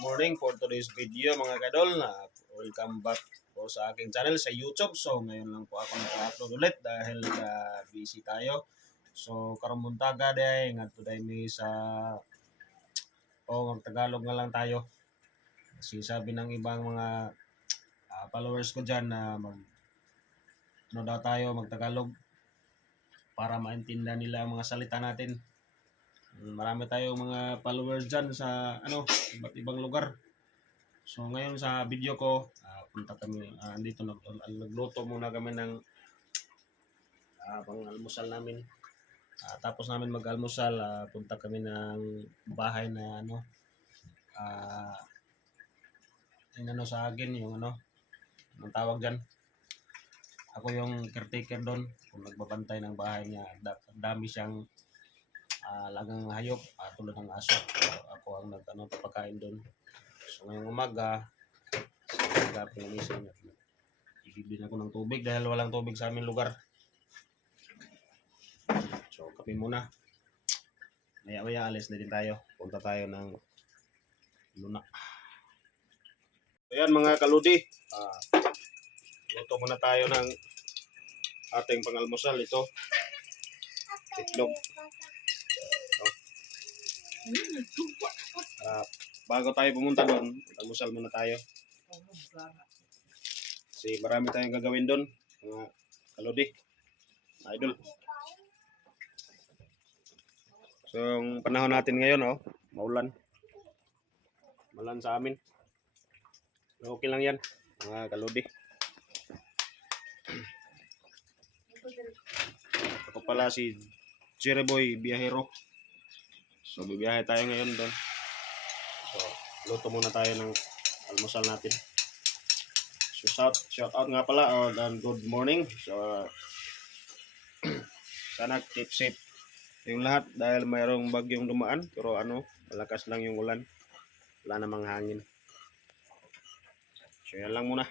morning for today's video mga kadol. Welcome back po sa aking channel sa YouTube. So ngayon lang po ako nag-upload ulit dahil busy tayo. So karong buntaga day nga today mi sa mag-Tagalog na lang tayo. Kasi sabi ng ibang mga followers ko diyan na ano daw tayo mag-Tagalog para maintindihan nila ang mga salita natin. Marami tayong mga followers dyan sa iba't ibang lugar. So ngayon sa video ko, punta kami dito nagluto muna kami ng pang-almusal namin. Tapos namin mag-almusal, punta kami ng bahay na sa akin yung ang tawag dyan. Ako yung caretaker doon, kung nagbabantay ng bahay niya. Dami siyang lagang hayop, tulad ng aso. Ako ang papakain doon. So ngayong umaga, ibibili ako ng tubig dahil walang tubig sa aming lugar. So kape muna. Maya alis na din tayo. Punta tayo ng Luna. Ayan mga kaludi. Luto muna tayo ng ating pangalmusal. Ito. Itlog. Bago tayo pumunta doon, almusal muna tayo. Kasi marami tayong gagawin doon, mga kalodi, idol. So, yung panahon natin ngayon, maulan. Maulan sa amin. Okay lang yan, mga kalodi. Ako pala si Jereboy Biyahero. So, bibiyahe tayo ngayon doon. So, luto muna tayo ng almusal natin. So, shout out nga pala and good morning. So, sana keep safe yung lahat dahil mayroong bagyong dumaan. Pero malakas lang yung ulan. Wala namang hangin. So, yan lang muna.